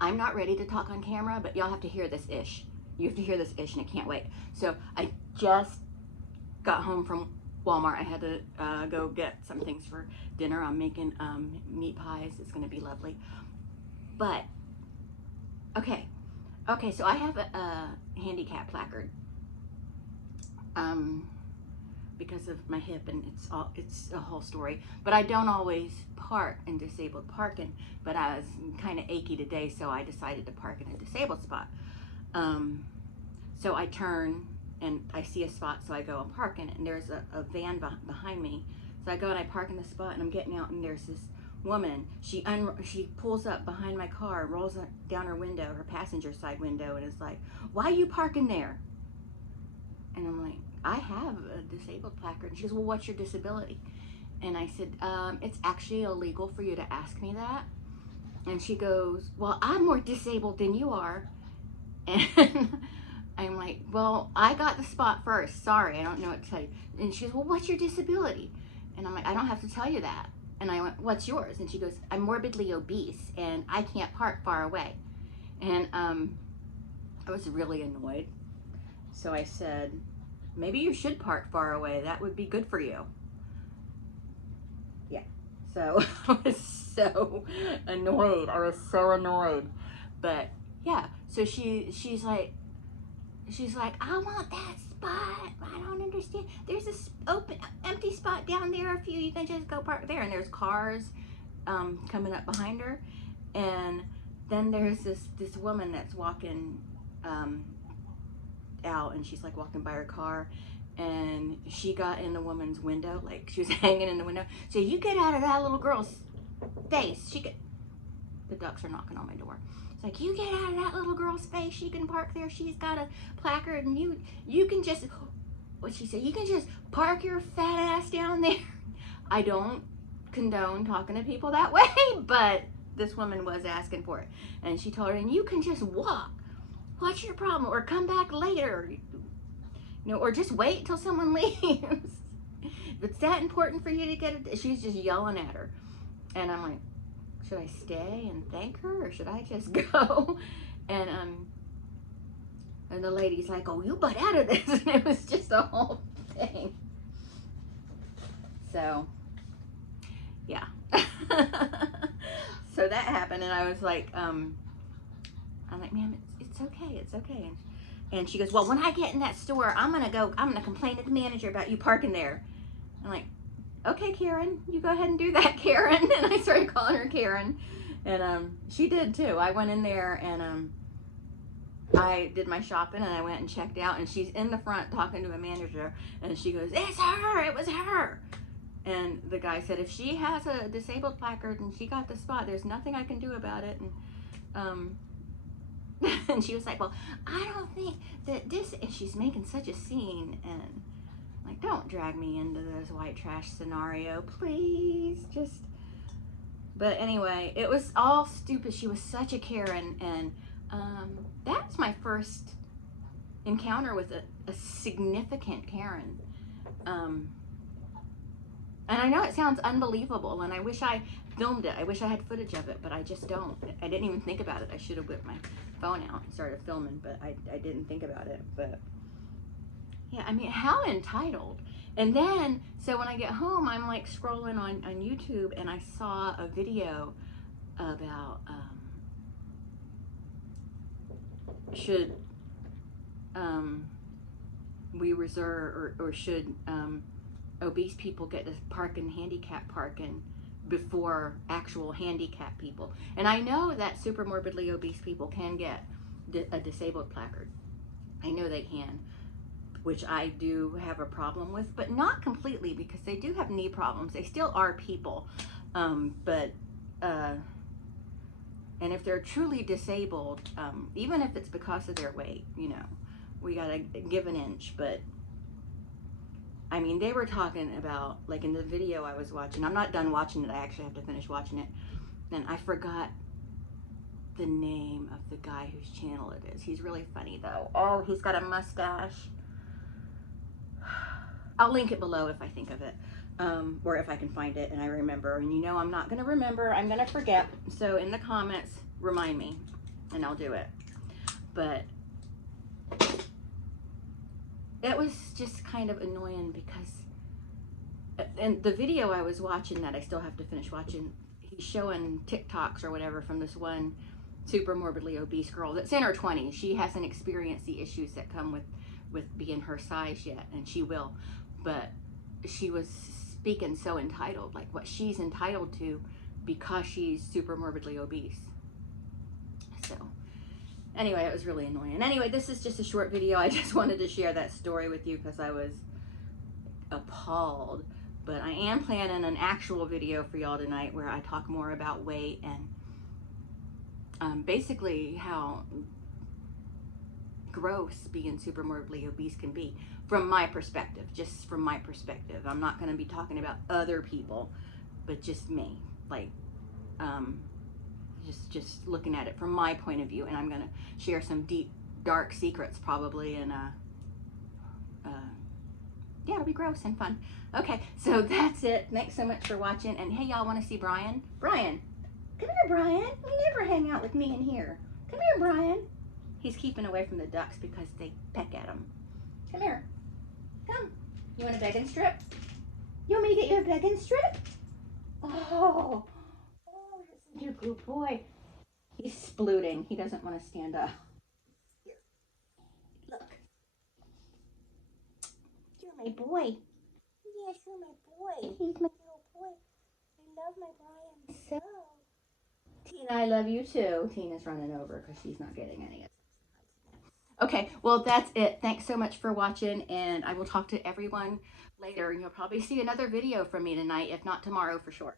I'm not ready to talk on camera, but y'all have to hear this ish. You have to hear this ish, and I can't wait. So I just got home from Walmart. I had to go get some things for dinner. I'm making meat pies. It's going to be lovely. But okay, so I have a handicap placard because of my hip, and it's a whole story. But I don't always park in disabled parking. But I was kind of achy today, so I decided to park in a disabled spot. So I turn and I see a spot, so I go and park in it, and there's a van behind me. So I go and I park in the spot, and I'm getting out, and there's this woman. She pulls up behind my car, rolls down her window, her passenger side window, and is like, "Why are you parking there?" And I'm like, "I have a disabled placard." And she goes, "Well, what's your disability?" And I said, "It's actually illegal for you to ask me that." And she goes, "Well, I'm more disabled than you are." And I'm like, "Well, I got the spot first. Sorry, I don't know what to tell you." And she goes, "Well, what's your disability?" And I'm like, "I don't have to tell you that." And I went, "What's yours?" And she goes, "I'm morbidly obese and I can't park far away." And I was really annoyed. So I said, "Maybe you should park far away. That would be good for you." Yeah. So I was so annoyed. But yeah, so she's like, "I want that spot. I don't understand. There's this empty spot down there. If you can just go park there." And there's cars coming up behind her, and then there's this woman that's walking out, and she's like walking by her car, and she got in the woman's window, like she was hanging in the window. So, "You get out of that little girl's face. The ducks are knocking on my door. It's like, "You get out of that little girl's face. She can park there. She's got a placard, and you can just," what she said, "you can just park your fat ass down there." I don't condone talking to people that way, but this woman was asking for it. And she told her, "And you can just walk. What's your problem? Or come back later. Or just wait till someone leaves. If it's that important for you to get it." She's just yelling at her. And I'm like, should I stay and thank her, or should I just go? And the lady's like, "Oh, you butt out of this." And it was just a whole thing. So yeah. So that happened, and I was like, I'm like, "Ma'am, it's okay, it's okay." And she goes, "Well, when I get in that store, I'm gonna complain to the manager about you parking there." I'm like, "Okay, Karen, you go ahead and do that, Karen." And I started calling her Karen, and she did too. I went in there, and I did my shopping, and I went and checked out, and she's in the front talking to a manager, and she goes, "It's her, it was her." And the guy said, "If she has a disabled placard and she got the spot, there's nothing I can do about it." And and she was like, "Well, I don't think that this," and she's making such a scene, and like, don't drag me into this white trash scenario, please. But anyway, it was all stupid. She was such a Karen, and that's my first encounter with a significant Karen. And I know it sounds unbelievable, and I wish I filmed it. I wish I had footage of it, but I just don't. I didn't even think about it. I should have whipped my phone out and started filming, but I didn't think about it. But yeah, I mean, how entitled. And then, so when I get home, I'm like scrolling on YouTube, and I saw a video about should we reserve, or should obese people get to park in handicap parking before actual handicap people. And I know that super morbidly obese people can get a disabled placard. I know they can, which I do have a problem with, but not completely, because they do have knee problems. They still are people. And if they're truly disabled, even if it's because of their weight, we gotta give an inch. But I mean, they were talking about, like in the video I was watching, I'm not done watching it, I actually have to finish watching it, and I forgot the name of the guy whose channel it is. He's really funny though. Oh, he's got a mustache. I'll link it below if I think of it, or if I can find it and I remember. And I'm not gonna remember, I'm gonna forget. So in the comments, remind me. and I'll do it. But it was just kind of annoying because, and the video I was watching that I still have to finish watching, he's showing TikToks or whatever from this one super morbidly obese girl that's in her 20s. She hasn't experienced the issues that come with being her size yet, and she will. But she was speaking so entitled, like what she's entitled to because she's super morbidly obese. So anyway, it was really annoying. Anyway, this is just a short video. I just wanted to share that story with you because I was appalled. But I am planning an actual video for y'all tonight where I talk more about weight and basically how gross being super morbidly obese can be from my perspective, just from my perspective. I'm not going to be talking about other people, but just me, like just looking at it from my point of view. And I'm going to share some deep dark secrets probably, and yeah, it'll be gross and fun. Okay, so that's it. Thanks so much for watching. And hey, y'all want to see Brian? Brian, come here, Brian. You never hang out with me in here. Come here, Brian. He's keeping away from the ducks because they peck at him. Come here. Come. You want a begging strip? You want me to get you a begging strip? Oh, you're such a good boy. He's splooting. He doesn't want to stand up. Here, look. You're my boy. Yes, you're my boy. He's my little boy. I love my Brian so. Tina, I love you too. Tina's running over because she's not getting any of it. Okay, well, that's it. Thanks so much for watching, and I will talk to everyone later. You'll probably see another video from me tonight, if not tomorrow for sure.